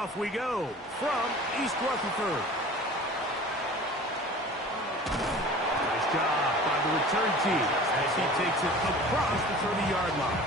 off we go from East Rutherford. Nice job by the return team as he takes it across the 30-yard line.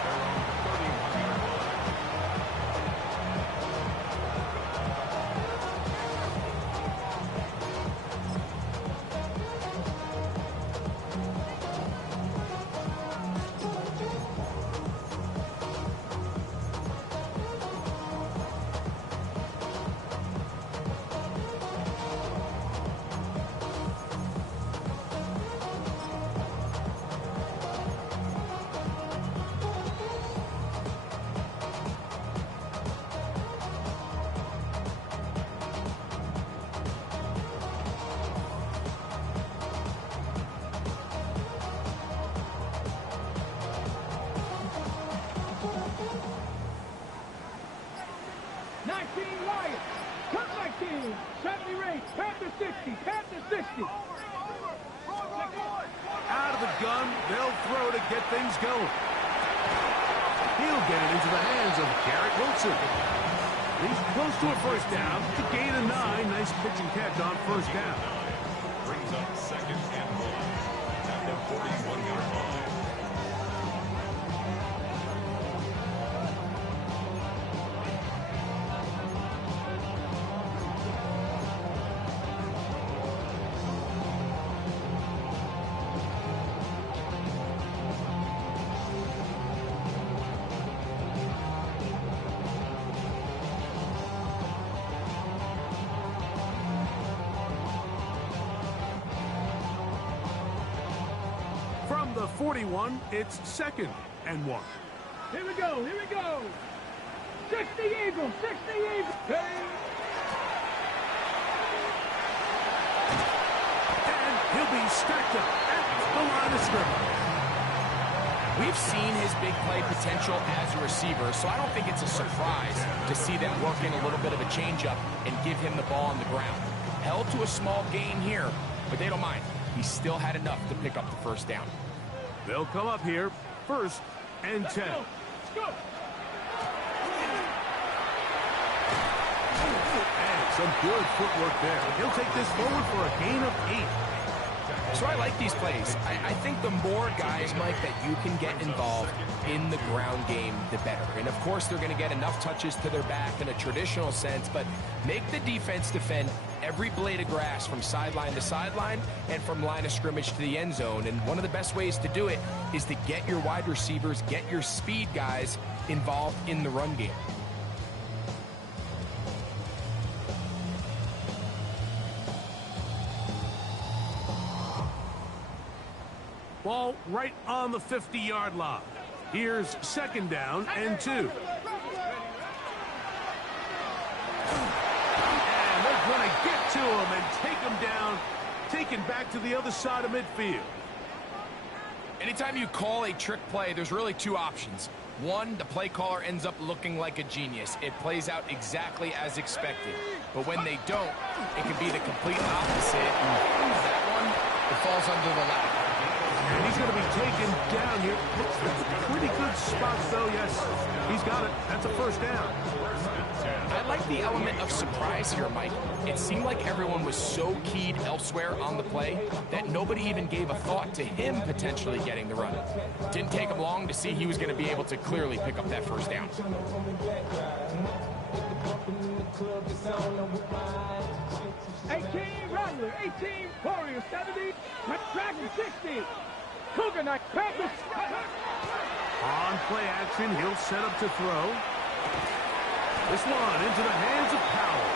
Out of the gun, they'll throw to get things going. He'll get it into the hands of Garrett Wilson. He's close to a first down. To gain a 9. Nice pitch and catch on first down. Brings up second and 1 at the 41-yard line. From the 41, it's second and 1. Here we go, here we go. 60 Eagles, 60 Eagles. And he'll be stacked up at the line of scrimmage. We've seen his big play potential as a receiver, so I don't think it's a surprise to see them work in a little bit of a changeup and give him the ball on the ground. Held to a small gain here, but they don't mind. He still had enough to pick up the first down. They'll come up here, first and 10. Let's go. And some good footwork there. He'll take this forward for a gain of 8. So I like these plays. I think the more guys, Mike, that you can get involved in the ground game, the better. And, of course, they're going to get enough touches to their back in a traditional sense, but make the defense defend every blade of grass from sideline to sideline and from line of scrimmage to the end zone. And one of the best ways to do it is to get your wide receivers, get your speed guys involved in the run game. Ball right on the 50-yard line. Here's second down and 2. And they're going to get to him and take him down, taken back to the other side of midfield. Anytime you call a trick play, there's really two options. One, the play caller ends up looking like a genius. It plays out exactly as expected. But when they don't, it can be the complete opposite. That one, it falls under the lap. And he's going to be taken down here. Looks like a pretty good spot, though. Yes, he's got it. That's a first down. I like the element of surprise here, Mike. It seemed like everyone was so keyed elsewhere on the play that nobody even gave a thought to him potentially getting the run. Didn't take him long to see he was going to be able to clearly pick up that first down. 18 Rattler, 18 Warriors, 70, Dragon 60. Cougar Knight, Panthers. On play action, he'll set up to throw. This one into the hands of Powell.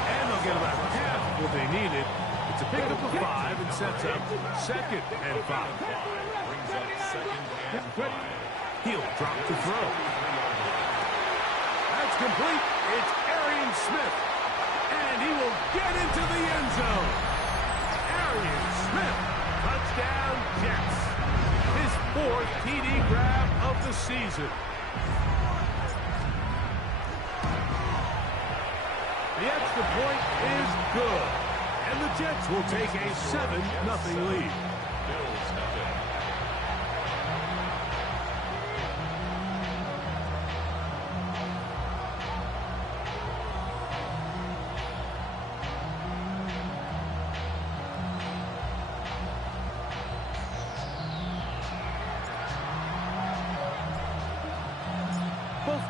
And they'll get about half of what they needed. It's a pickup of 5 and sets up second and 5. Brings up second and 5. He'll drop to throw. That's complete. It's Arian Smith. And he will get into the end zone. Arian Smith. Touchdown, Jets. His 4th TD grab of the season. The extra point is good. And the Jets will take a 7-0 lead. Bills nothing.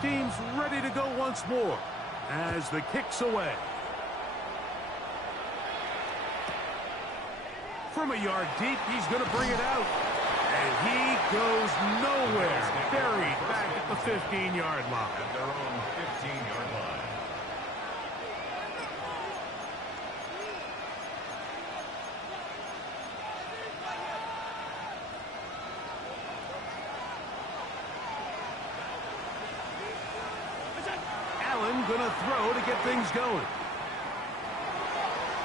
team's ready to go once more as the kick's away. From a yard deep, he's going to bring it out. And he goes nowhere. Buried back at the 15-yard line. At their own 15-yard line. Allen going to throw to get things going.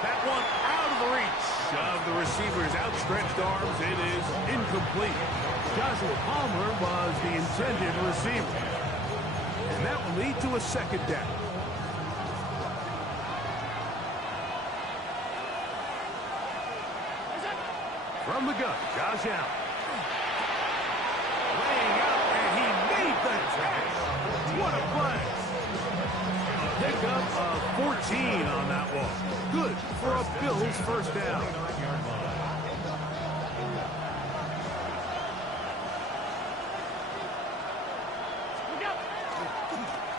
That one out of the reach of the receiver's outstretched arms. It is incomplete. Joshua Palmer was the intended receiver. And that will lead to a second down. From the gun, Josh Allen. Laying out, and he made the catch. What a play. Pickup of 14 on that one. Good for a Bills first down.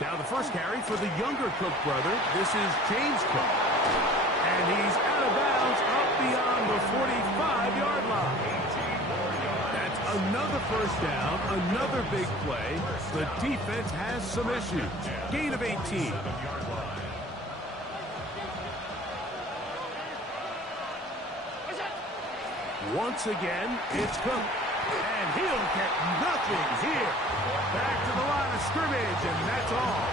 Now the first carry for the younger Cook brother. This is James Cook. And he's out of bounds up beyond the 45-yard line. That's another first down, another big play. The defense has some issues. Gain of 18. Once again, it's Cook. And he'll get nothing here. Back to the line of scrimmage, and that's all.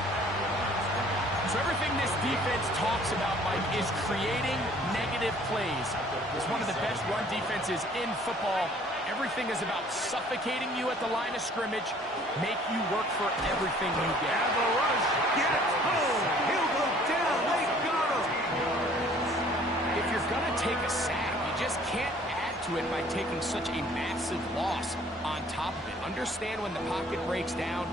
So everything this defense talks about, Mike, is creating negative plays. It's one of the best run defenses in football. Everything is about suffocating you at the line of scrimmage, make you work for everything you get. And the rush gets home. He'll go down. They got him. If you're going to take a sack, you just can't add to it by taking such a massive loss on top of it. Understand when the pocket breaks down,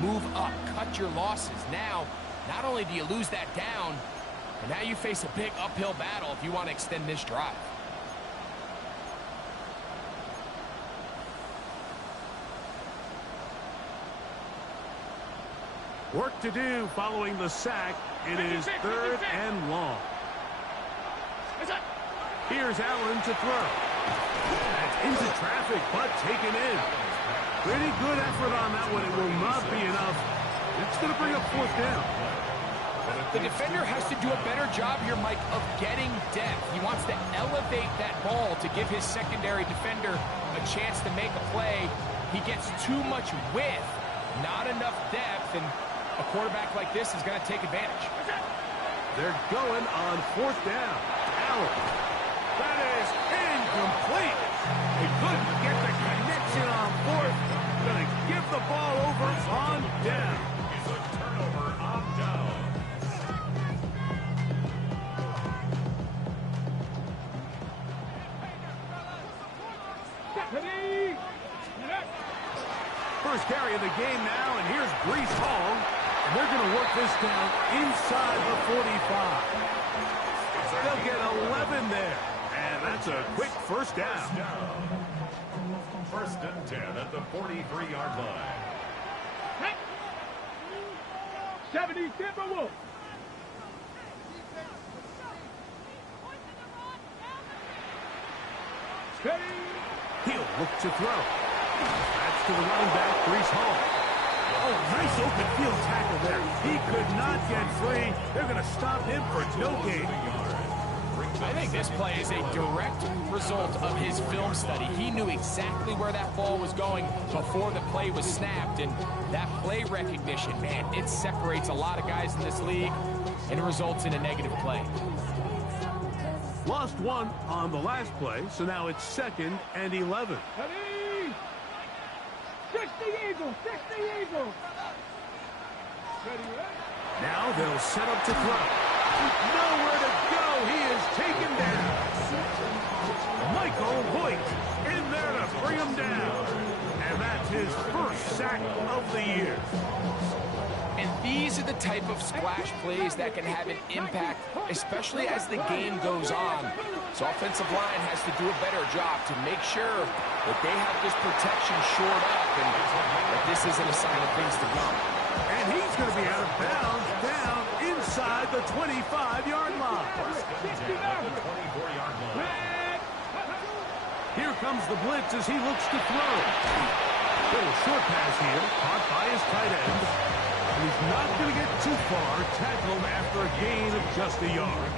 move up, cut your losses. Now, not only do you lose that down, but now you face a big uphill battle if you want to extend this drive. Work to do following the sack. It is third and long. Here's Allen to throw. That's into traffic, but taken in. Pretty good effort on that one. It will not be enough. It's going to bring up fourth down. The defender has to do a better job here, Mike, of getting depth. He wants to elevate that ball to give his secondary defender a chance to make a play. He gets too much width, not enough depth, and a quarterback like this is going to take advantage. They're going on fourth down. Allen. That is incomplete. They couldn't get the connection on fourth. Going to give the ball over on down. It's a turnover on down. First carry of the game now, and here's Breece Hall. And they're going to work this down inside the 45. They'll get 11 there. And that's a quick first down. First and 10 at the 43-yard line. 70 Timberwolves. Steady. He'll look to throw. That's to the running back, Breece Hall. Oh, nice open field tackle there. He could not get free. They're going to stop him for no gain. I think this play is a direct result of his film study. He knew exactly where that ball was going before the play was snapped, and that play recognition, man, it separates a lot of guys in this league, and it results in a negative play. Lost one on the last play, so now it's second and 11. Steady. 60 Eagles. 60 Eagles. Ready, right? Now they'll set up to throw. Nowhere to go. He is taken down. Michael Hoyt in there to bring him down. And that's his first sack of the year. And these are the type of splash plays that can have an impact, especially as the game goes on. So offensive line has to do a better job to make sure that they have this protection shored up and that this isn't a sign of things to come. And he's going to be out of bounds down inside the 25-yard line. 24-yard line. Here comes the blitz as he looks to throw. Little short pass here, caught by his tight end. And he's not going to get too far, tackled after a gain of just a yard.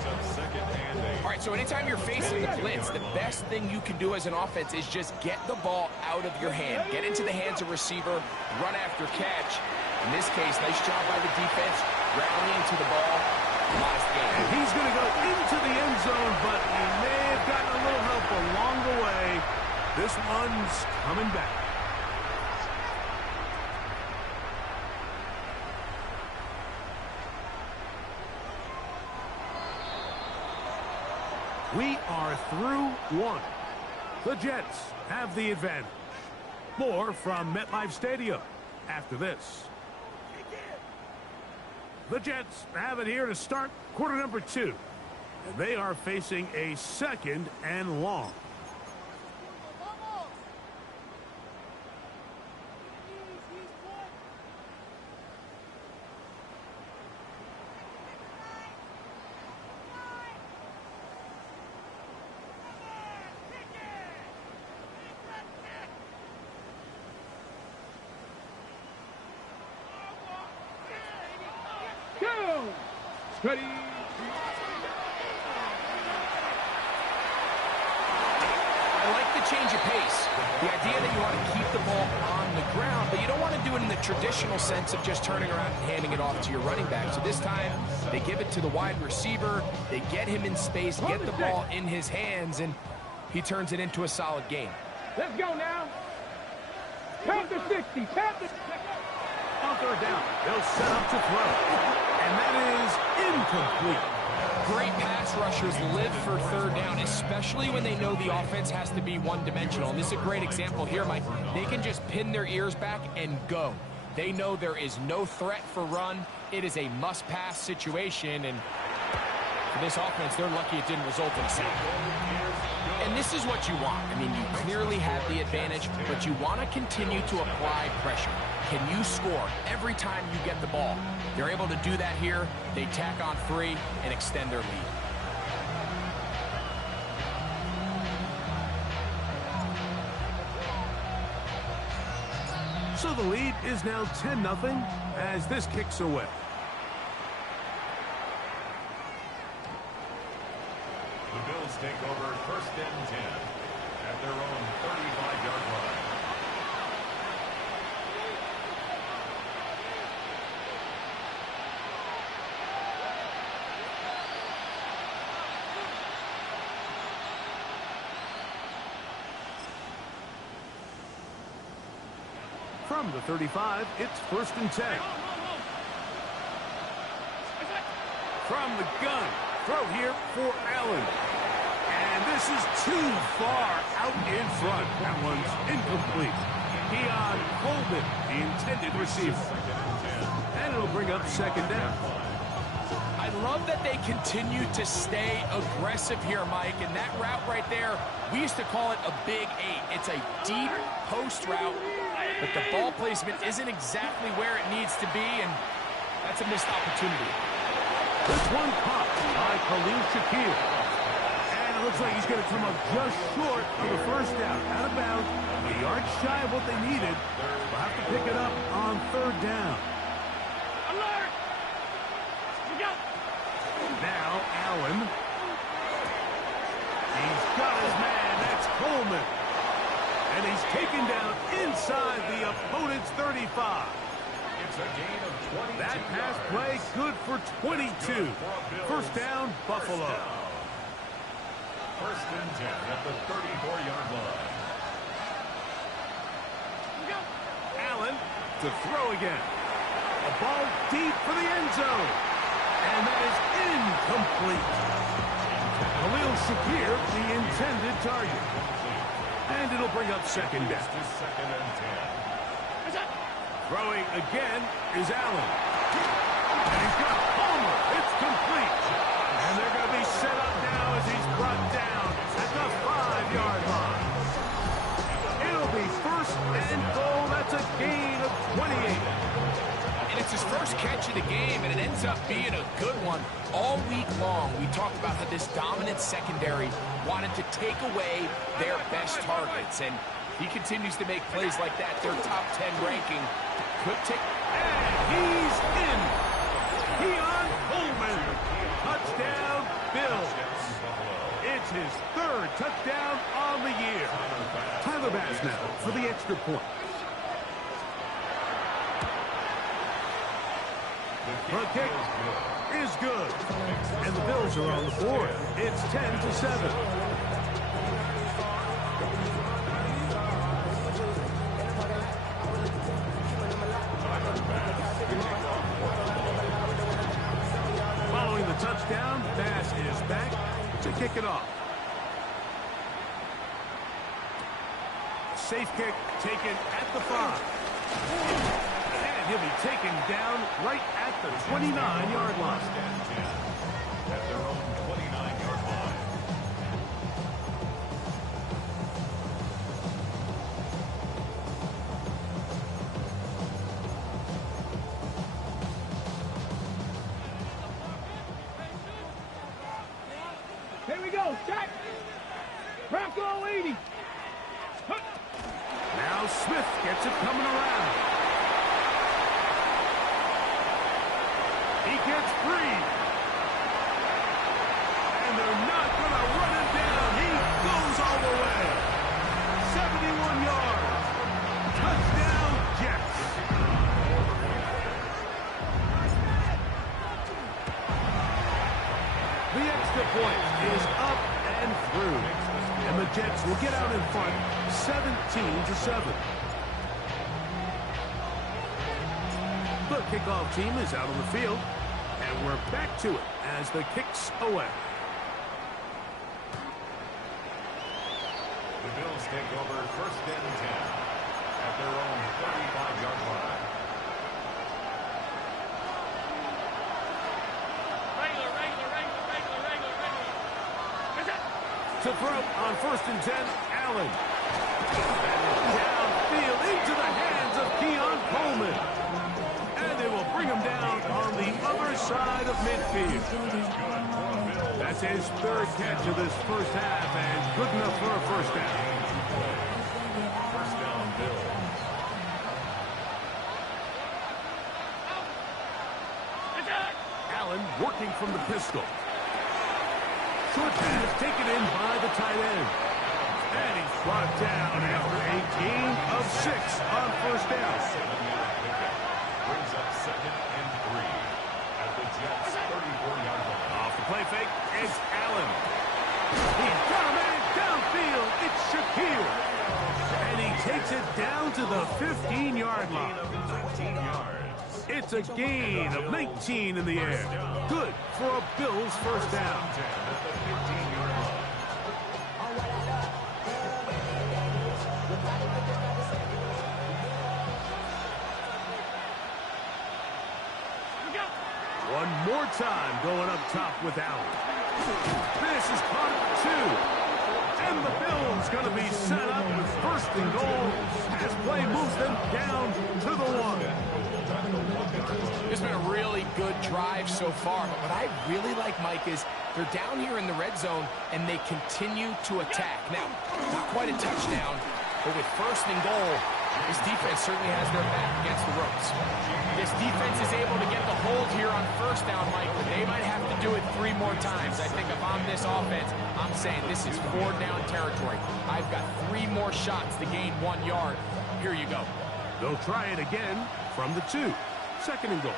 All right, so anytime you're facing the blitz, the best thing you can do as an offense is just get the ball out of your hand. Get into the hands of receiver, run after catch. In this case, nice job by the defense, rallying to the ball. Modest gain. And he's going to go into the end zone, but he may have gotten a little help along the way. This one's coming back. We are through one. The Jets have the advantage. More from MetLife Stadium after this. The Jets have it here to start quarter number 2. And they are facing a 2nd and long. Ready. I like the change of pace. The idea that you want to keep the ball on the ground, but you don't want to do it in the traditional sense of just turning around and handing it off to your running back. So this time, they give it to the wide receiver. They get him in space, get the ball in his hands, and he turns it into a solid game. Let's go now. Count to 60. Count to 60. On third down, they'll set up to throw. And that is incomplete. Great pass rushers live for third down, especially when they know the offense has to be one-dimensional. And this is a great example here, Mike. They can just pin their ears back and go. They know there is no threat for run. It is a must-pass situation, and for this offense, they're lucky it didn't result in a sack. And this is what you want. I mean, you clearly have the advantage, but you want to continue to apply pressure. Can you score every time you get the ball? They're able to do that here. They tack on 3 and extend their lead. So the lead is now 10-0 as this kicks away. The Bills take over 1st and 10 at their own 35-yard line. From the 35, it's 1st and 10. From the gun, throw here for Allen. And this is too far out in front. That one's incomplete. Keon Coleman, the intended receiver. And it'll bring up 2nd down. I love that they continue to stay aggressive here, Mike. And that route right there, we used to call it a big 8. It's a deep post route, but the ball placement isn't exactly where it needs to be, and that's a missed opportunity. This one caught by Khalil Shakir. And it looks like he's going to come up just short of the 1st down. Out of bounds, a yard shy of what they needed. They'll have to pick it up on 3rd down. Alert! Go! Now Allen. He's got his man. That's Coleman. And he's taken down inside the opponent's 35. It's a gain of 22. That pass play good for 22. 1st down, Buffalo. 1st and 10 at the 34-yard line. Allen to throw again. A ball deep for the end zone. And that is incomplete. Khalil Shakir, the intended target. And it'll bring up 2nd down. 2nd and 10. Throwing again is Allen. And he's got Palmer. It's complete. And they're going to be set up now as he's brought down at the 5-yard line. It'll be 1st and goal. That's a gain of 28. And it's his first of the game, and it ends up being a good one. All week long, we talked about how this dominant secondary wanted to take away their best targets, and he continues to make plays like that. Their top 10 ranking could take... And he's in. Keon Coleman. Touchdown, Bills. It's his third touchdown on the year. Tyler Bass now for the extra point. The kick is good. And the Bills are on the board. It's 10-7. Following the touchdown, Bass is back to kick it off. Safe kick taken at the 5. And he'll be taken down right at the 29-yard line. At their own 29-yard line. Here we go, Jack. Bronco 80. Now Smith gets it coming around. He gets free. And they're not going to run him down. He goes all the way. 71 yards. Touchdown, Jets. The extra point is up and through. And the Jets will get out in front 17-7. The kickoff team is out on the field, and we're back to it as the kick's away. The Bills take over first and 10 at their own 35-yard line. To throw on first and 10, Allen. Downfield into the hands of Keon Coleman. And they will bring him down on the other side of midfield. That's his third catch of this first half, and good enough for a first down. First down, Bills. Allen working from the pistol. Short pass taken in by the tight end. And he's brought down after a gain of 6 on first down. Brings up second and 3 at the Jets' 34-yard line. Off the play fake, it's Allen. He's got a man downfield. It's Shakir. And he takes it down to the 15-yard line. 19 yards. It's a gain of 19 in the air. Good for a Bills first down. 10 at the 15-yard line. One more time going up top with Allen. This is caught at 2. And the Bills going to be set up with first and goal as play moves them down to the 1. It's been a really good drive so far, but what I really like, Mike, is they're down here in the red zone, and they continue to attack. Now, not quite a touchdown, but with first and goal, this defense certainly has their back against the ropes. This defense is able to get the hold here on first down, Mike, but they might have to do it 3 more times. I think if I'm this offense, I'm saying this is 4-down territory. I've got 3 more shots to gain 1 yard. Here you go. They'll try it again from the 2. Second and goal.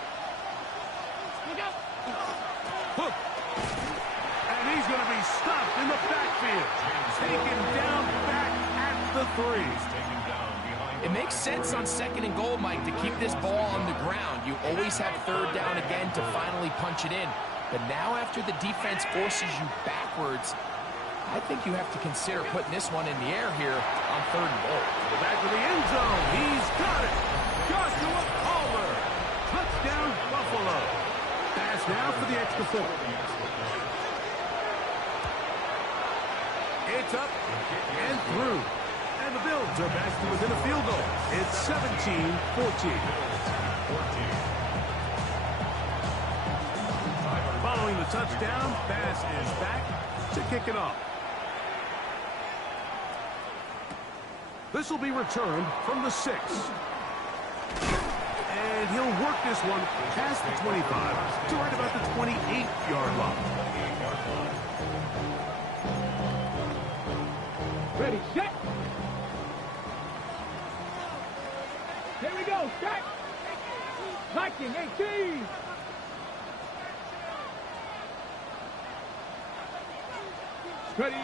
Hook. And he's going to be stopped in the backfield. Taken down back at the 3. It makes sense on second and goal, Mike, to keep this ball on the ground. You always have third down again to finally punch it in. But now after the defense forces you backwards, I think you have to consider putting this one in the air here on third and goal. To the back of the end zone. He's got it. Joshua Palmer. Touchdown, Buffalo. Pass now for the extra point. It's up and through. And the Bills are back to within a field goal. It's 17-14. the touchdown. Bass is back to kick it off. This will be returned from the 6. And he'll work this one past the 25 to right about the 28-yard line. Ready, set. Here we go, set. Liking 18. Ready.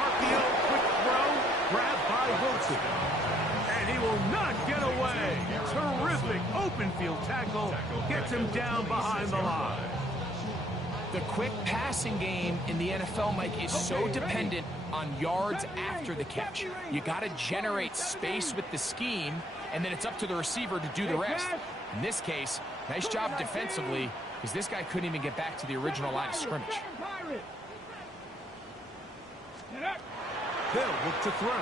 RPO, quick throw, grabbed by Wilson. And he will not get away. Terrific open field tackle. Gets him down behind the line. The quick passing game in the NFL, Mike, is so dependent on yards after the catch. You got to generate space with the scheme, and then it's up to the receiver to do the rest. In this case, nice job defensively, because this guy couldn't even get back to the original line of scrimmage. They'll look to throw.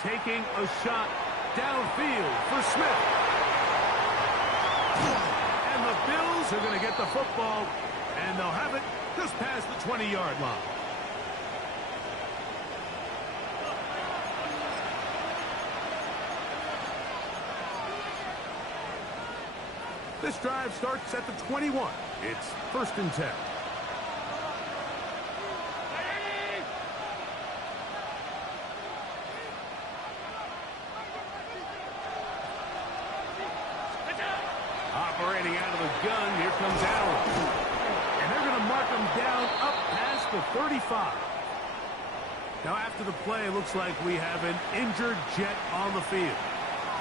Taking a shot downfield for Smith. And the Bills are going to get the football, and they'll have it just past the 20-yard line. This drive starts at the 21. It's 1st and 10. Operating out of the gun, here comes Allen. And they're going to mark him down up past the 35. Now after the play, it looks like we have an injured Jet on the field.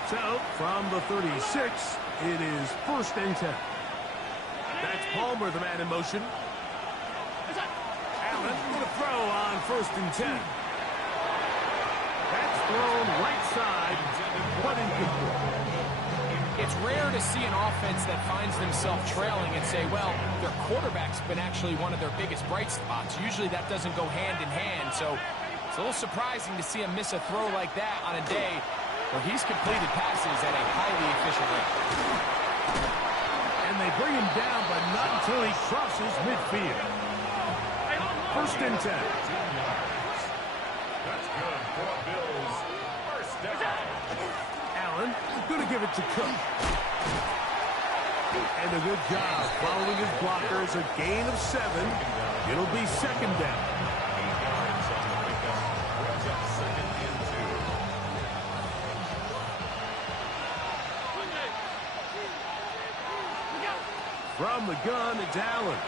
So from the 36, it is 1st and 10. That's Palmer, the man in motion. Allen going to throw on 1st and 10. That's thrown right side, but incomplete. It's rare to see an offense that finds themselves trailing and say, well, their quarterback's been actually one of their biggest bright spots. Usually that doesn't go hand in hand, so it's a little surprising to see him miss a throw like that on a day where he's completed passes at a highly efficient rate. And they bring him down, but not until he crosses midfield. 1st and 10. That's good for Bills. 1st down. Allen going to give it to Cook. And a good job following his blockers. A gain of 7. It'll be 2nd down. 8 yards on the pickup. Brings up 2nd and 2. From the gun, it's Allen.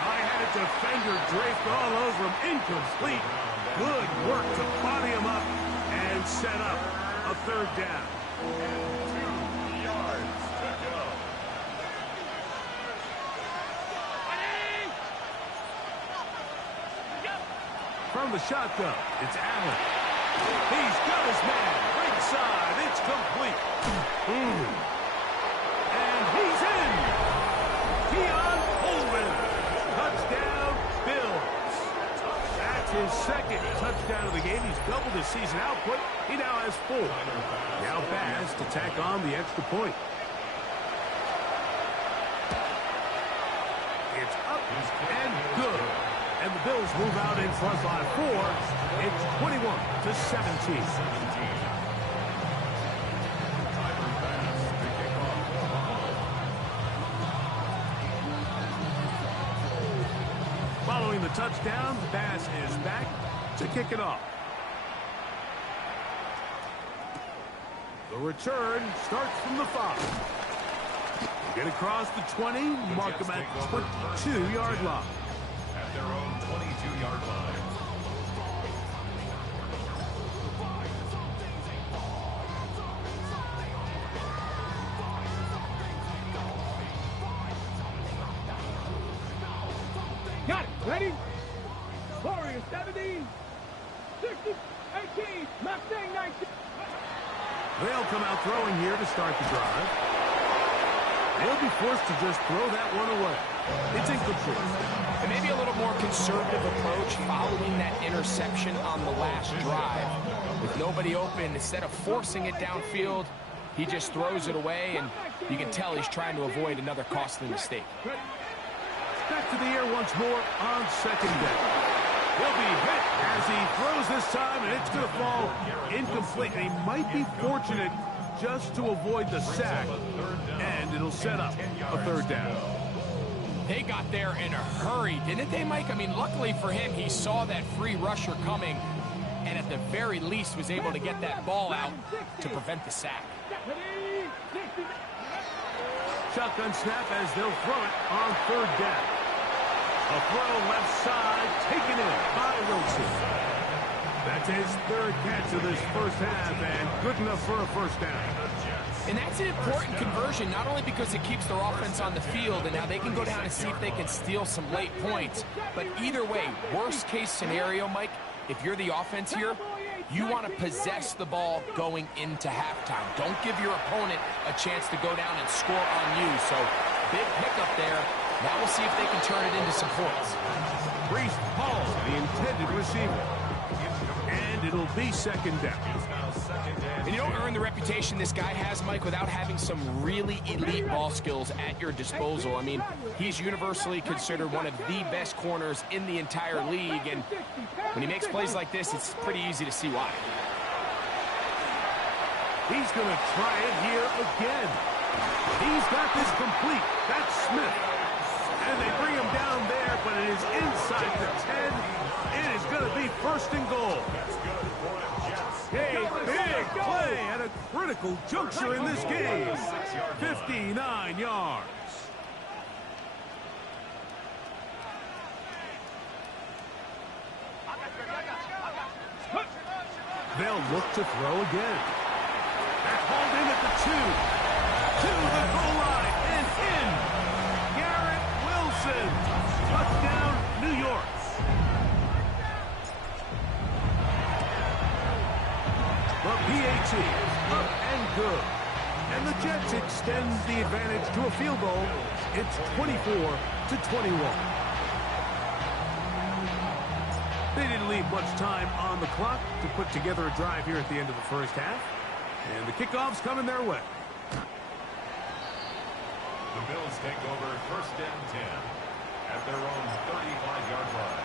I had a defender draped all over him. Incomplete. Good work to body him up and set up a 3rd down. 2 yards to go. From the shotgun, it's Allen. He's got his man. Right side. It's complete. And he's in. Keon Coleman. Touchdown, Bills. That's his 2nd touchdown of the game. He's doubled his season output. He now has 4. Now Bass to tack on the extra point. It's up and good. And the Bills move out in front by 4. It's 21-17. Following the touchdown, Bass is back to kick it off. The return starts from the 5. Get across the 20, mark them at 22-yard line. At their own 22-yard line. Got it. Ready? Warriors 70, 60, 18, Mustang 19. They'll come out throwing here to start the drive. They'll be forced to just throw that one away. It's incomplete. And maybe a little more conservative approach following that interception on the last drive. With nobody open, instead of forcing it downfield, He just throws it away, and you can tell he's trying to avoid another costly mistake. Back to the air once more on second down. He'll be hit as he throws this time, and it's going to fall incomplete. And he might be fortunate just to avoid the sack, and it'll set up a third down. They got there in a hurry, didn't they, Mike? I mean, luckily for him, he saw that free rusher coming, and at the very least was able to get that ball out to prevent the sack. Shotgun snap as they'll throw it on third down. A throw left side, taken in by Wilson. That's his third catch of this first half, and good enough for a first down. And that's an important conversion, not only because it keeps their offense on the field, and now they can go down and see if they can steal some late points. But either way, worst case scenario, Mike, if you're the offense here, you want to possess the ball going into halftime. Don't give your opponent a chance to go down and score on you. So, big pickup there. Now we'll see if they can turn it into some points. Breece Hall, the intended receiver. And it'll be second down. And you don't earn the reputation this guy has, Mike, without having some really elite ball skills at your disposal. I mean, he's universally considered one of the best corners in the entire league, and when he makes plays like this, it's pretty easy to see why. He's going to try it here again. He's got this complete. That's Smith. And they bring him down there, but it is inside the 10. It is going to be first and goal. A big play at a critical juncture in this game. 59 yards. They'll look to throw again. They're hauled in at the 2. To the goal line and in. Garrett Wilson. Touchdown, New York. The PAT up and good. And the Jets extend the advantage to a field goal. It's 24-21. They didn't leave much time on the clock to put together a drive here at the end of the first half. And the kickoff's coming their way. The Bills take over first and 10 at their own 35-yard line.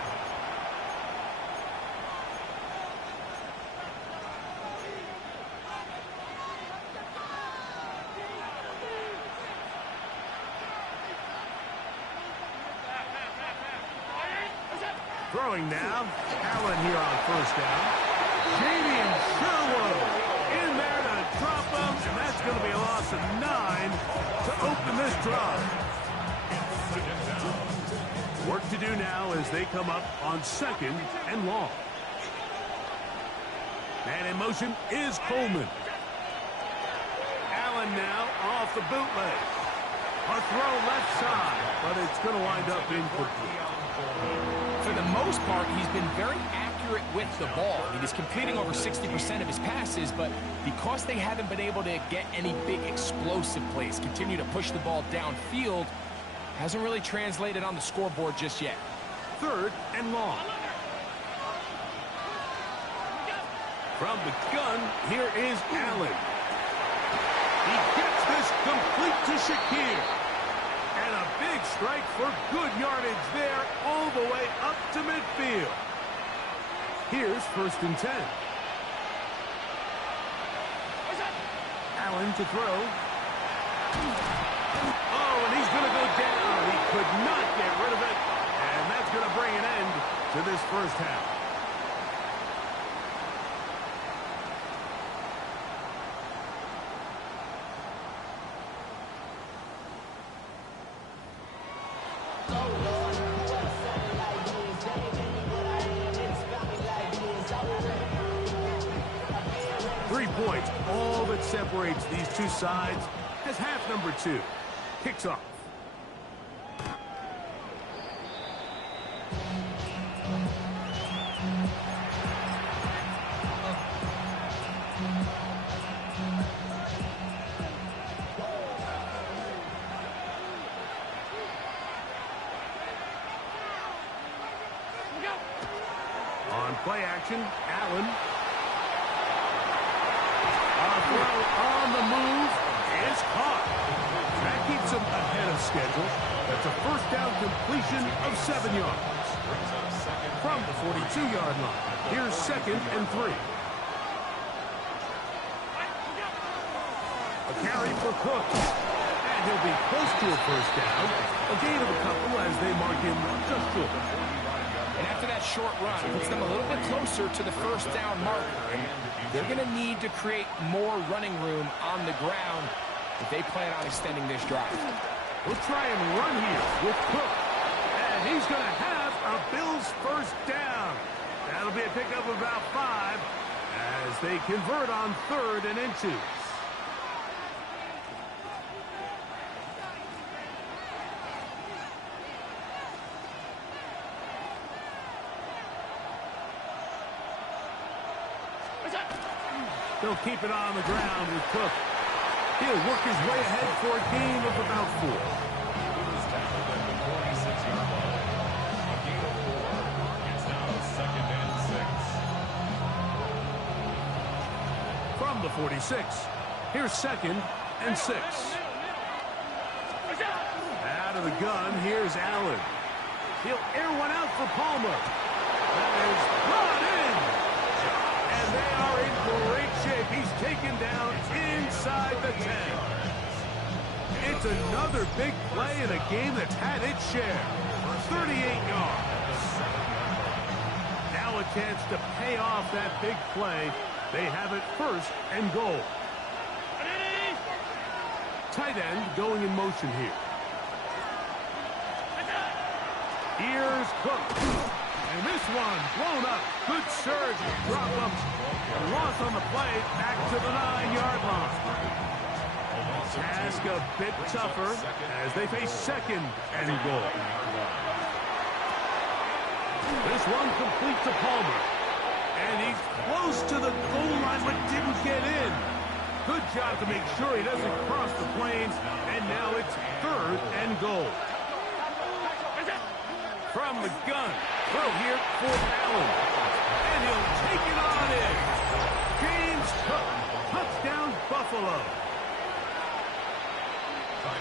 Throwing now. Allen here on first down. Jaden Sherwood in there to drop him, and that's going to be a loss of 9 to open this drive. Work to do now as they come up on second and long. And in motion is Coleman. Allen now off the bootleg. A throw left side, but it's going to wind up incomplete. For the most part, he's been very accurate with the ball. He is completing over 60% of his passes, but because they haven't been able to get any big explosive plays, continue to push the ball downfield, hasn't really translated on the scoreboard just yet. Third and long. From the gun, here is Allen. He gets this complete to Shakir. And a big strike for good yardage there all the way up to midfield. Here's first and 10. Allen to throw. Oh, and he's going to go down. He could not get rid of it. And that's going to bring an end to this first half. Points, all that separates these two sides as half number 2 kicks off. On play action, Allen. Throw on the move, is caught. That keeps him ahead of schedule. That's a first down completion of 7 yards. From the 42-yard line, here's 2nd and 3. A carry for Cook. And he'll be close to a first down. A gain of a couple as they mark him just short. And after that short run, it puts them a little bit closer to the first down marker. And they're going to need to create more running room on the ground if they plan on extending this drive. We'll try and run here with Cook. And he's going to have a Bills first down. That'll be a pickup of about 5 as they convert on 3rd and inches. They'll keep it on the ground with Cook. He'll work his way ahead for a gain of about 4. He was tackled at the 46-yard line. A gain of 4. It's now 2nd and 6. From the 46, here's 2nd and 6. Out of the gun, here's Allen. He'll air one out for Palmer. That is brought in. And they are in great shape. He's taken down inside the 10. It's another big play in a game that's had its share. 38 yards. Now a chance to pay off that big play. They have it 1st and goal. Tight end going in motion here. Here's Cook. And this one blown up. Good surge. Drop up. A loss on the play. Back to the 9-yard line. Task a bit tougher as they face 2nd and goal. This one complete to Palmer. And he's close to the goal line but didn't get in. Good job to make sure he doesn't cross the plains. And now it's 3rd and goal. From the gun. Throw here for Allen. And he'll take it on in. James Cook. Touchdown, Buffalo.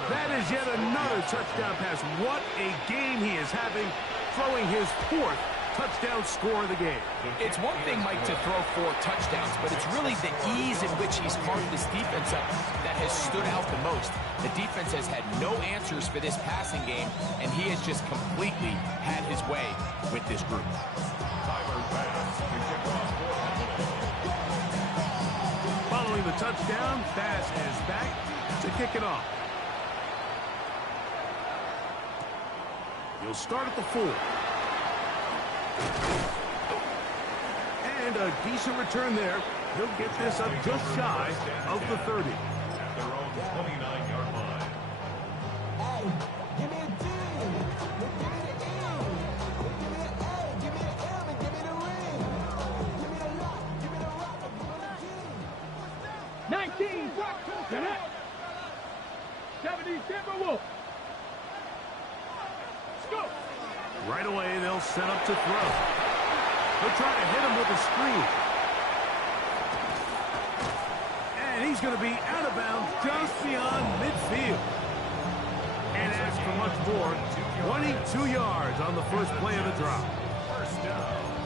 That is yet another touchdown pass. What a game he is having, throwing his 4th touchdown score of the game. It's one thing, Mike, to throw 4 touchdowns, but it's really the ease in which he's carved this defense up that has stood out the most. The defense has had no answers for this passing game, and he has just completely had his way with this group. Following the touchdown, Bass is back to kick it off. He'll start at the 4. And a decent return there. He'll get this up just shy of the 30. At their own 29-yard line. Hey, give me a D. Give me the E. Give me an A. Give me an M. And give me the ring. Give me the lock. Give me the rock. And give me the key. 19, Brock Connect. 70 Timberwolves. Go. Right away, they'll set up to throw. They'll try to hit him with a screen. And he's going to be out of bounds just beyond midfield. And as for much more, 22 yards on the first play of the drop.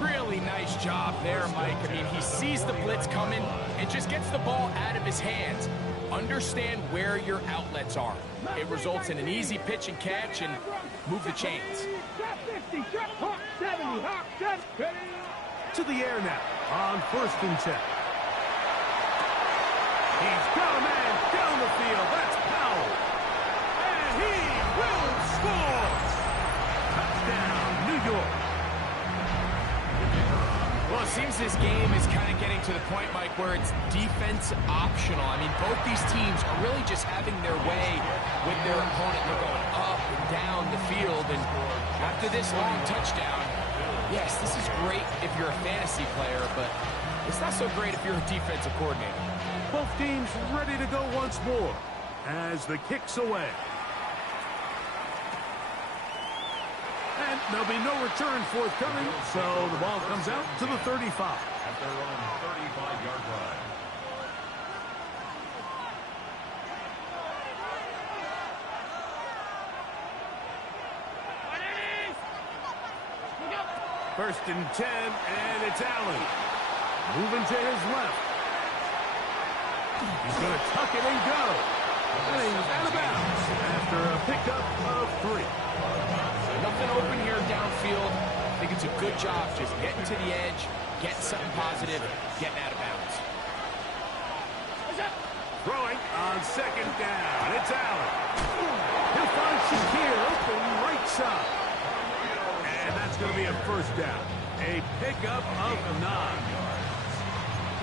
Really nice job there, Mike. I mean, he sees the blitz coming and just gets the ball out of his hands. Understand where your outlets are. It results in an easy pitch and catch and move the chains. Drop 50, drop Hawk 70, Hawk 70. To the air now on 1st and 10. He's got a man down the field. That's Powell. And he will score. Touchdown, New York. Well, it seems this game is kind of getting to the point, Mike, where it's defense optional. I mean, both these teams are really just having their way with their opponent. They're going up and down the field. And after this long touchdown, yes, this is great if you're a fantasy player, but it's not so great if you're a defensive coordinator. Both teams ready to go once more as the kick's away. And there'll be no return forthcoming, so the ball comes out to the 35. At their own 35-yard line. First and 10, and it's Allen. Moving to his left. He's going to tuck it and go. And he's out of bounds after a pickup of 3. Nothing open here downfield. I think it's a good job just getting to the edge, getting something positive, getting out of bounds. Throwing on second down. It's Allen. He'll find Shakir open right side. And that's going to be a first down. A pickup of 9.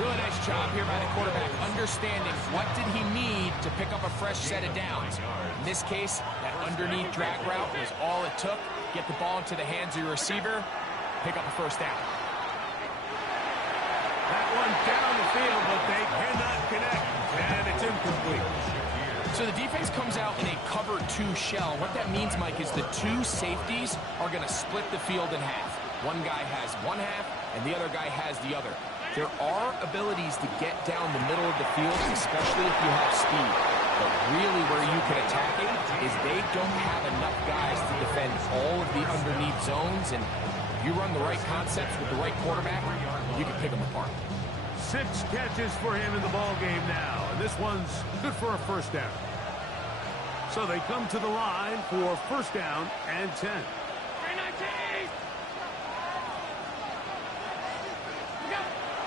Really nice job here by the quarterback, understanding what did he need to pick up a fresh set of downs. In this case, that underneath drag route was all it took. Get the ball into the hands of your receiver, pick up a first down. That one down the field, but they cannot connect, and it's incomplete. So the defense comes out in a cover 2 shell. What that means, Mike, is the 2 safeties are going to split the field in half. One guy has one half, and the other guy has the other. There are abilities to get down the middle of the field, especially if you have speed. But really where you can attack it is they don't have enough guys to defend all of the underneath zones. And if you run the right concepts with the right quarterback, you can pick them apart. 6 catches for him in the ball game now. And this one's good for a first down. So they come to the line for first down and 10.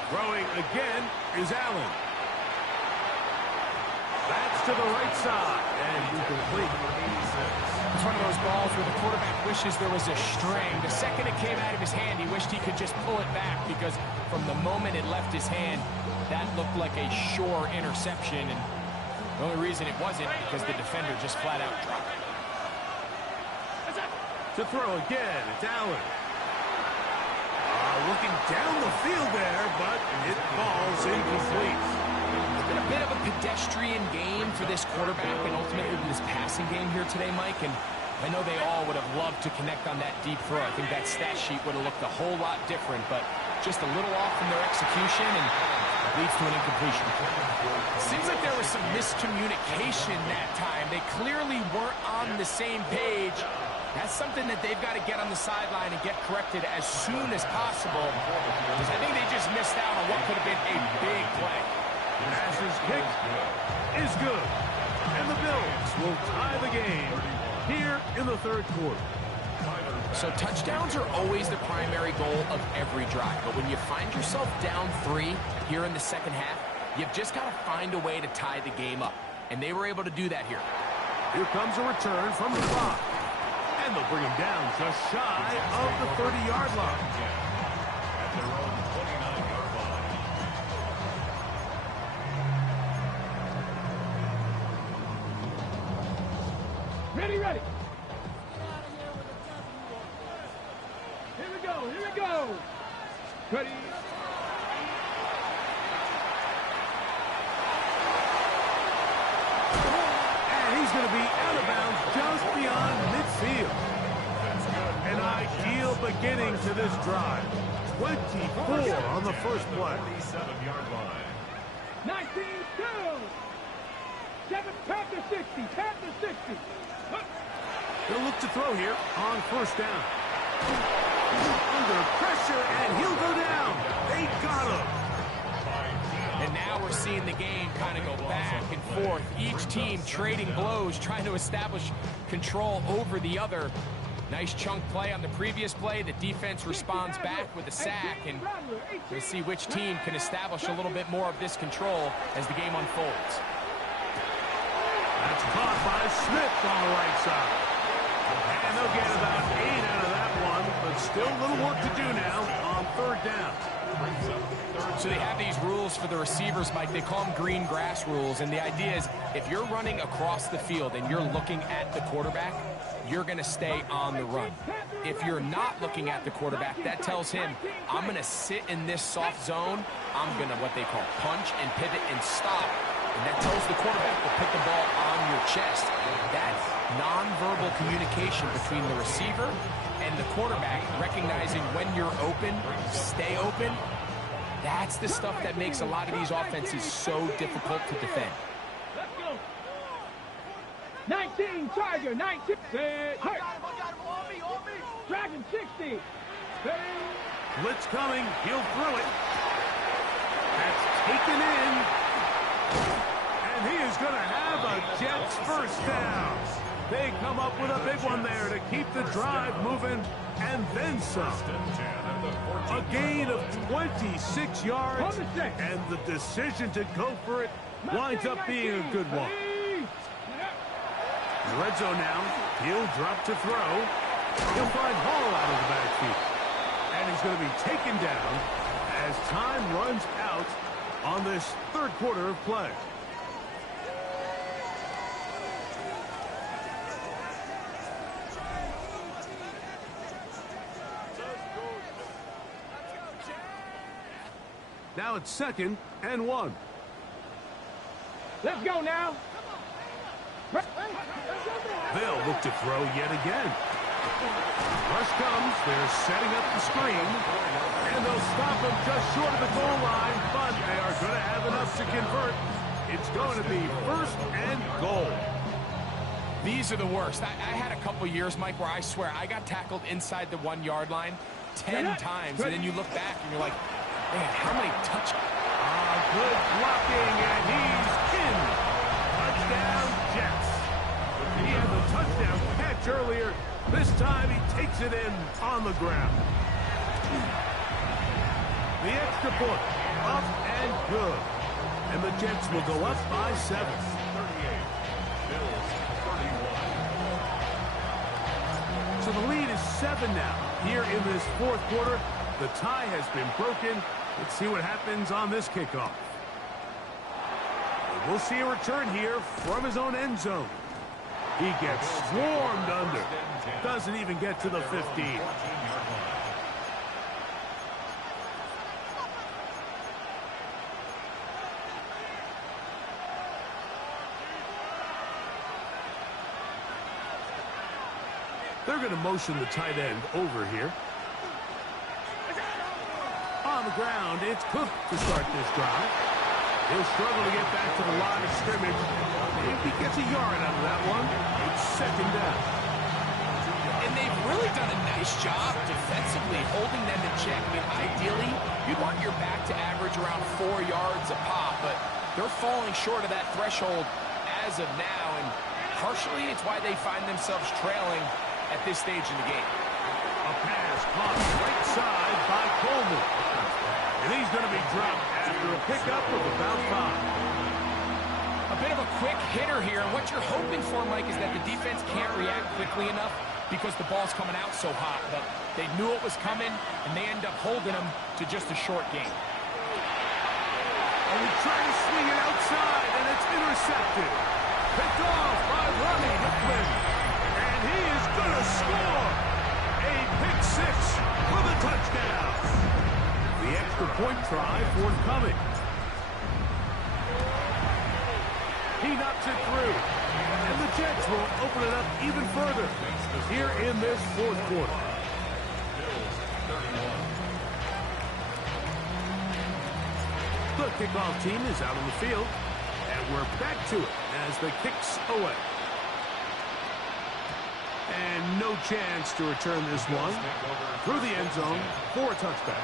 Throwing again is Allen. That's to the right side, and incomplete. It's one of those balls where the quarterback wishes there was a string. The second it came out of his hand, he wished he could just pull it back, because from the moment it left his hand, that looked like a sure interception, and the only reason it wasn't because the defender just flat out dropped it. To throw again, it's Allen. Looking down the field there, but it falls incomplete. It's been a bit of a pedestrian game for this quarterback and ultimately this passing game here today, Mike. And I know they all would have loved to connect on that deep throw. I think that stat sheet would have looked a whole lot different, but just a little off in their execution and leads to an incompletion. Seems like there was some miscommunication that time. They clearly weren't on the same page. That's something that they've got to get on the sideline and get corrected as soon as possible, because I think they just missed out on what could have been a big play. Passes kick is good, and the Bills will tie the game here in the third quarter. So touchdowns are always the primary goal of every drive, but when you find yourself down 3 here in the second half, you've just got to find a way to tie the game up, and they were able to do that here. Here comes a return from the 5. And they'll bring him down just shy of the 30-yard line. At their own 29-yard line. Ready, ready. Here we go, here we go. Ready. He's going to be out of bounds just beyond midfield. An ideal beginning to this drive. 24 on the first play. 37-yard line. 19-2. 7, Panther 60, Panther 60. He'll look to throw here on first down. Under pressure, and he'll go down. They got him. And now we're seeing the game kind of go back and forth. Each team trading blows, trying to establish control over the other. Nice chunk play on the previous play. The defense responds back with a sack, and we'll see which team can establish a little bit more of this control as the game unfolds. That's caught by Smith on the right side. And they'll get about 8 out of that one, but still a little work to do now on third down. So they have these rules for the receivers, Mike. They call them green grass rules, and the idea is if you're running across the field and you're looking at the quarterback, you're going to stay on the run. If you're not looking at the quarterback, that tells him, I'm going to sit in this soft zone. I'm going to what they call punch and pivot and stop. And that tells the quarterback to put the ball on your chest. That nonverbal communication between the receiver and the quarterback, recognizing when you're open, stay open, that's the stuff that makes a lot of these offenses so difficult to defend. Let's go. 19, Tiger, 19. Hurt. Dragon 60. Blitz coming. He'll throw it. That's taken in. And he is going to have a Jets first down. They come up with a big one there to keep the drive moving and then some. A gain of 26 yards, and the decision to go for it winds up being a good one. Red zone now. He'll drop to throw. He'll find Hall out of the backfield. And he's going to be taken down as time runs out on this third quarter of play. Now it's 2nd and 1. Let's go now. They'll look to throw yet again. Rush comes. They're setting up the screen. And they'll stop him just short of the goal line, but they are going to have enough to convert. It's going to be 1st and goal. These are the worst. I had a couple years, Mike, where I swear I got tackled inside the 1 yard line 10 times, and then you look back and you're like, man, how many touchdowns? Good blocking, and he's in. Touchdown, Jets. He had the touchdown catch earlier. This time he takes it in on the ground. The extra point, up and good. And the Jets will go up by 7. 38. Bills 31. So the lead is 7 now. Here in this fourth quarter, the tie has been broken. Let's see what happens on this kickoff. And we'll see a return here from his own end zone. He gets swarmed under. Doesn't even get to the 15. They're going to motion the tight end over here. On the ground, it's Cook to start this drive. He'll struggle to get back to the line of scrimmage. If he gets a yard out of that one, it's 2nd down. And they've really done a nice job defensively holding them in check. I mean, ideally, you'd want your back to average around 4 yards a pop, but they're falling short of that threshold as of now, and partially it's why they find themselves trailing at this stage in the game. A pass caught right side by Coleman. And he's going to be dropped after a pickup of about 5. A bit of a quick hitter here, and what you're hoping for, Mike, is that the defense can't react quickly enough because the ball's coming out so hot. But they knew it was coming, and they end up holding them to just a short game. And he tries to swing it outside, and it's intercepted. Picked off by Ronnie Hickman. And he is going to score. A pick 6 for the touchdown. The extra point try forthcoming. He knocks it through. And the Jets will open it up even further here in this fourth quarter. The kickoff team is out on the field. And we're back to it as the kick's away. And no chance to return this one through the end zone for a touchback.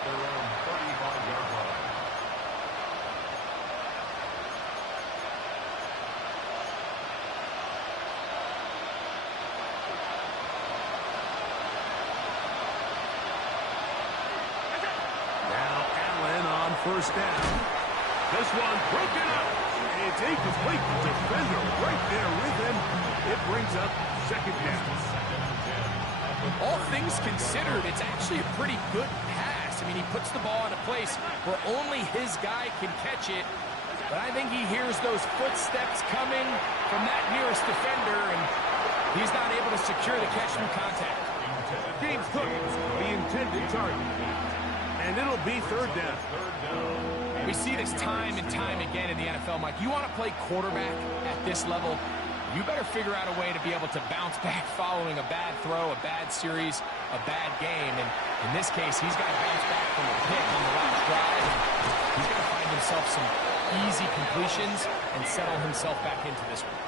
Now Allen on first down. This one broken up. It's incomplete. The defender right there with him. It brings up 2nd down. All things considered, it's actually a pretty good pass. I mean, he puts the ball in a place where only his guy can catch it. But I think he hears those footsteps coming from that nearest defender, and he's not able to secure the catch through contact. James Cook, the intended target. And it'll be 3rd down. We see this time and time again in the NFL, Mike. You want to play quarterback at this level, you better figure out a way to be able to bounce back following a bad throw, a bad series, a bad game. And in this case, he's got to bounce back from a pick on the last drive. He's got to find himself some easy completions and settle himself back into this one.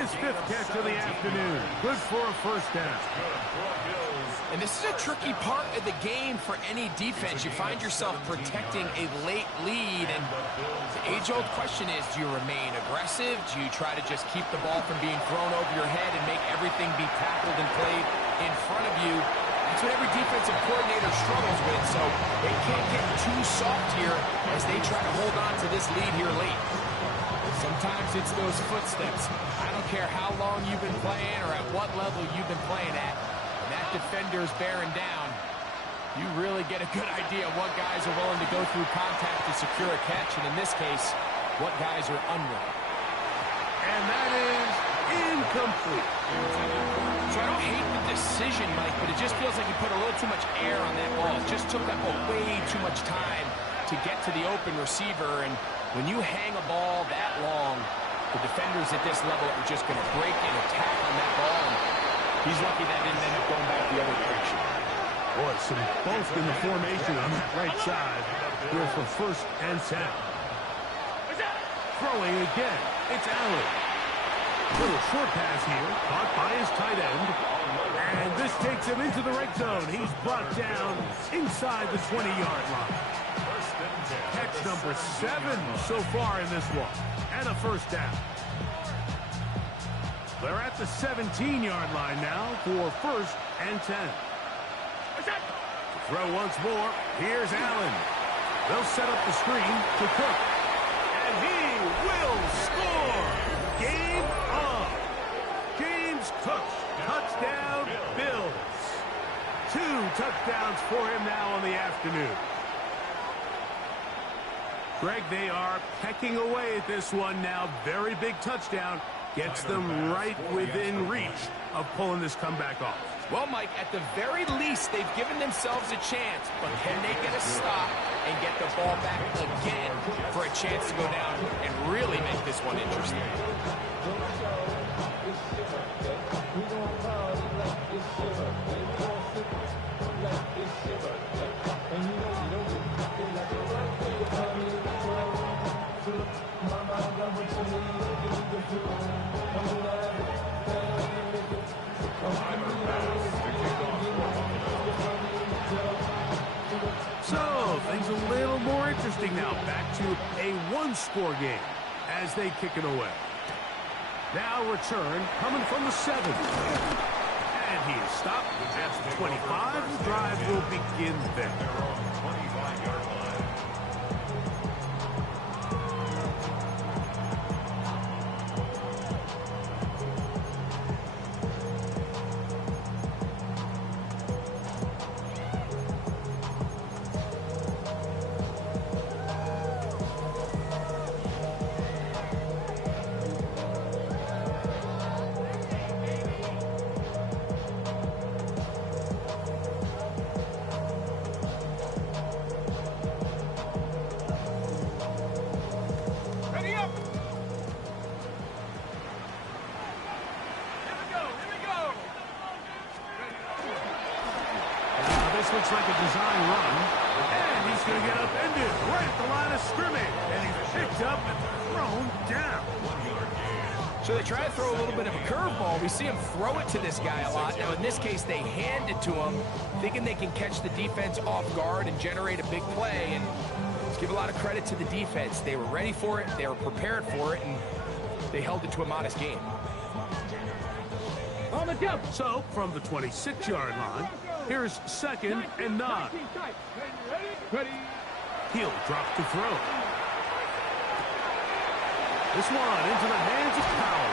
His 5th catch of the afternoon. Good for a first down. Good for Bills. And this is a tricky part of the game for any defense. You find yourself protecting a late lead, and the age-old question is, do you remain aggressive? Do you try to just keep the ball from being thrown over your head and make everything be tackled and played in front of you? That's what every defensive coordinator struggles with, so they can't get too soft here as they try to hold on to this lead here late. Sometimes it's those footsteps. I don't care how long you've been playing or at what level you've been playing at. When that defender's bearing down, you really get a good idea of what guys are willing to go through contact to secure a catch, and in this case, what guys are unwilling. And that is incomplete. So I don't hate the decision, Mike, but it just feels like you put a little too much air on that ball. It just took that ball way too much time to get to the open receiver, and when you hang a ball that long, the defenders at this level are just going to break and attack on that ball, and he's lucky that didn't end up going back the other direction. Boy, some bulk in the formation on that right side here for 1st and 10. Throwing again, it's Allen. Little short pass here, caught by his tight end. And this takes him into the red zone. He's brought down inside the 20-yard line. Catch number 7 so far in this one. And a 1st down. They're at the 17-yard line now for 1st and 10. Throw once more. Here's Allen. They'll set up the screen to Cook. And he will score. Game on. James Cook. Touchdown, Bills. 2 touchdowns for him now on the afternoon. Greg, they are pecking away at this one now. Very big touchdown. Gets them right within reach of pulling this comeback off. Well, Mike, at the very least, they've given themselves a chance, but can they get a stop and get the ball back again for a chance to go down and really make this one interesting? So, things a little more interesting now. Back to a one-score game as they kick it away. Now return coming from the 7. And he is stopped at the 25. The drive will begin there. 25-yard line. Looks like a design run, and he's going to get upended right at the line of scrimmage, and he's picked up and thrown down. So they try to throw a little bit of a curveball. We see him throw it to this guy a lot. Now, in this case, they hand it to him, thinking they can catch the defense off guard and generate a big play. And let's give a lot of credit to the defense. They were ready for it, they were prepared for it, and they held it to a modest game. On the jump. So, from the 26-yard line, here's 2nd and 9. Ready. He'll drop to throw. This one into the hands of Powell.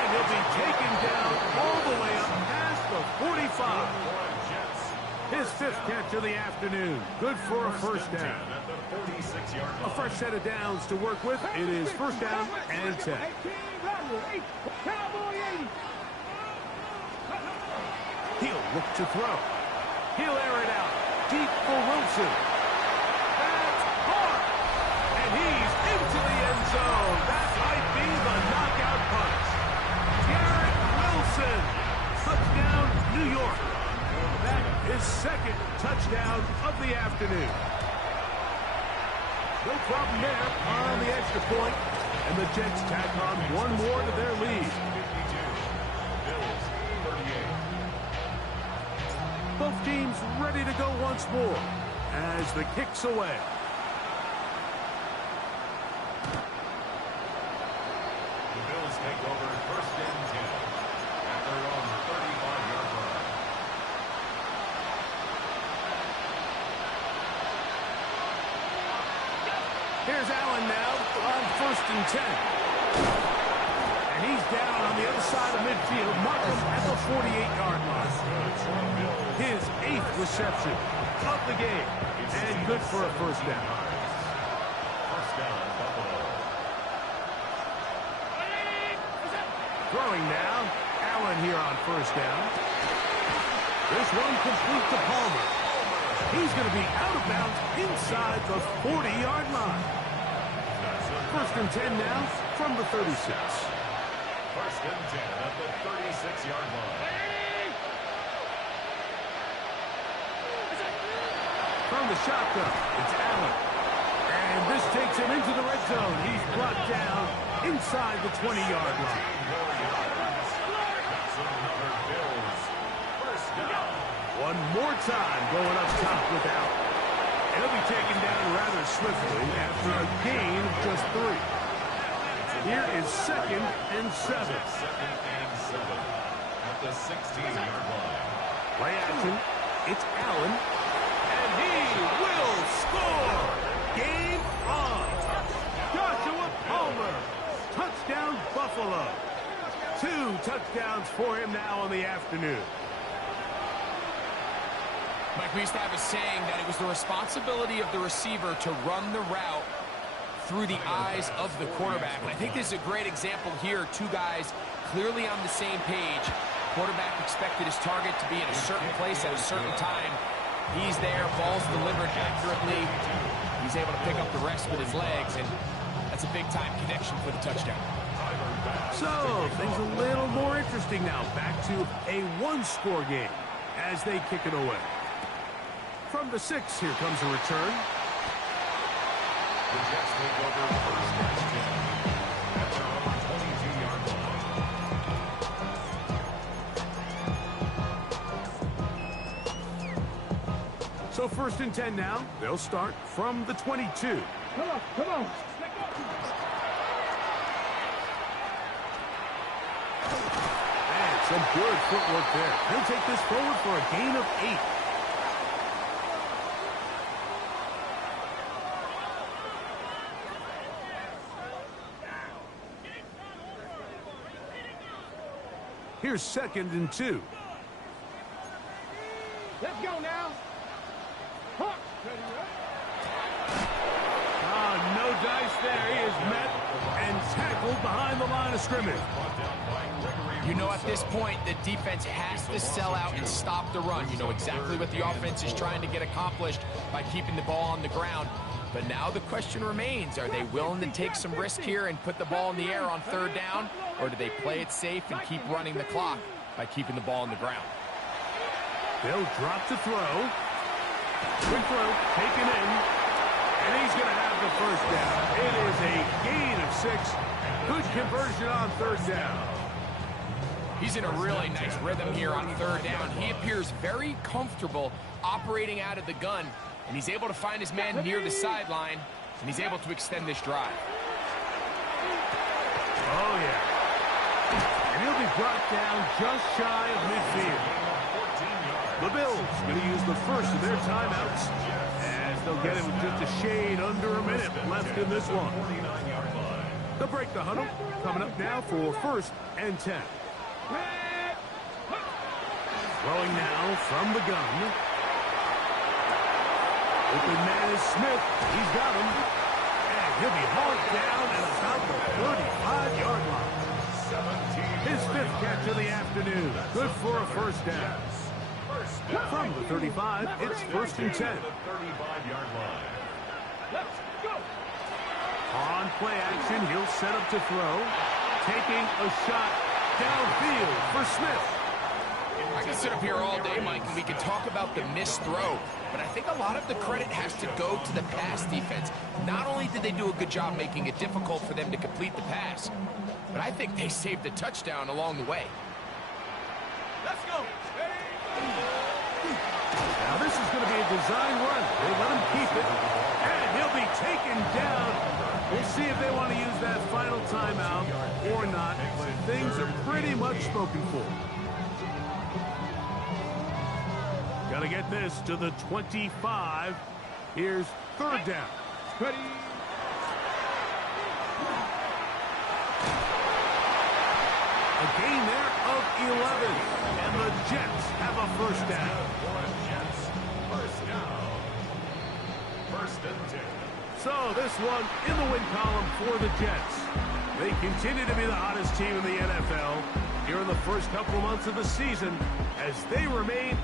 And he'll be taken down all the way up past the 45. His 5th catch of the afternoon. Good for a 1st down. A fresh set of downs to work with. It is 1st down and 10. He'll look to throw. He'll air it out. Deep for Wilson. That's hard. And he's into the end zone. That might be the knockout punch. Garrett Wilson. Touchdown, New York. That is 2nd touchdown of the afternoon. No problem there on the extra point. And the Jets tack on one more to their lead. Both teams ready to go once more as the kick's away. The Bills take over first and 10 at their own 35-yard line. Here's Allen now on first and 10. And he's down on the other side of midfield. Markham at the 48-yard line. His 8th reception of the game. And good for a first down. First down, Buffalo. Throwing now. Allen here on first down. This one complete to Palmer. He's going to be out of bounds inside the 40-yard line. First and 10 now from the 36. First and 10 at the 36-yard line. From the shotgun, it's Allen. And this takes him into the red zone. He's brought down inside the 20-yard line. That's another Bills. First down. One more time going up top with Allen. He'll be taken down rather swiftly after a gain of just 3. Here is second and 7. Second and 7 at the 16-yard line. Play action. It's Allen. And he will score. Game on. Joshua Palmer. Touchdown Buffalo. 2 touchdowns for him now on the afternoon. Mike, we used to have a saying that it was the responsibility of the receiver to run the route through the eyes of the quarterback. And I think this is a great example here. 2 guys clearly on the same page. Quarterback expected his target to be in a certain place at a certain time. He's there, ball's delivered accurately. He's able to pick up the rest with his legs, and that's a big-time connection for the touchdown. So, things a little more interesting now. Back to a 1-score game as they kick it away. From the 6, here comes a return. The Jets take over first and 10 at their own 22-yard line. So first and 10 now. They'll start from the 22. Come on, come on. And some good footwork there. He'll take this forward for a gain of 8. Here's second and 2. Let's go now. Hawk. No dice there. He is met and tackled behind the line of scrimmage. You know, at this point, the defense has to sell out and stop the run. You know exactly what the offense is trying to get accomplished by keeping the ball on the ground. But now the question remains, are they willing to take some risk here and put the ball in the air on third down? Or do they play it safe and keep running the clock by keeping the ball on the ground? They'll drop to throw. Quick throw, taken in. And he's going to have the first down. It is a gain of 6. Good conversion on third down. He's in a really nice rhythm here on third down. He appears very comfortable operating out of the gun, and he's able to find his man near the sideline, and he's able to extend this drive. Oh, yeah. And he'll be brought down just shy of midfield. The Bills going to use the first of their timeouts, as they'll get it with just a shade under a minute left in this one. They'll break the huddle. Coming up now for first and 10. Throwing now from the gun. Open man is Smith. He's got him. And he'll be hauled down at about the 35-yard line. His 5th catch of the afternoon. Good for a first down. From the 35, it's first and 10. On play action, he'll set up to throw. Taking a shot downfield for Smith. I can sit up here all day, Mike, and we can talk about the missed throw, but I think a lot of the credit has to go to the pass defense. Not only did they do a good job making it difficult for them to complete the pass, but I think they saved a touchdown along the way. Let's go. Now this is going to be a design run. They let him keep it, and he'll be taken down. We'll see if they want to use that final timeout or not, but things are pretty much spoken for. Got to get this to the 25. Here's third down. Cuddy. A gain there of 11, and the Jets have a first down. Jets, first down. First and 10. So this one in the win column for the Jets. They continue to be the hottest team in the NFL here in the first couple of months of the season as they remain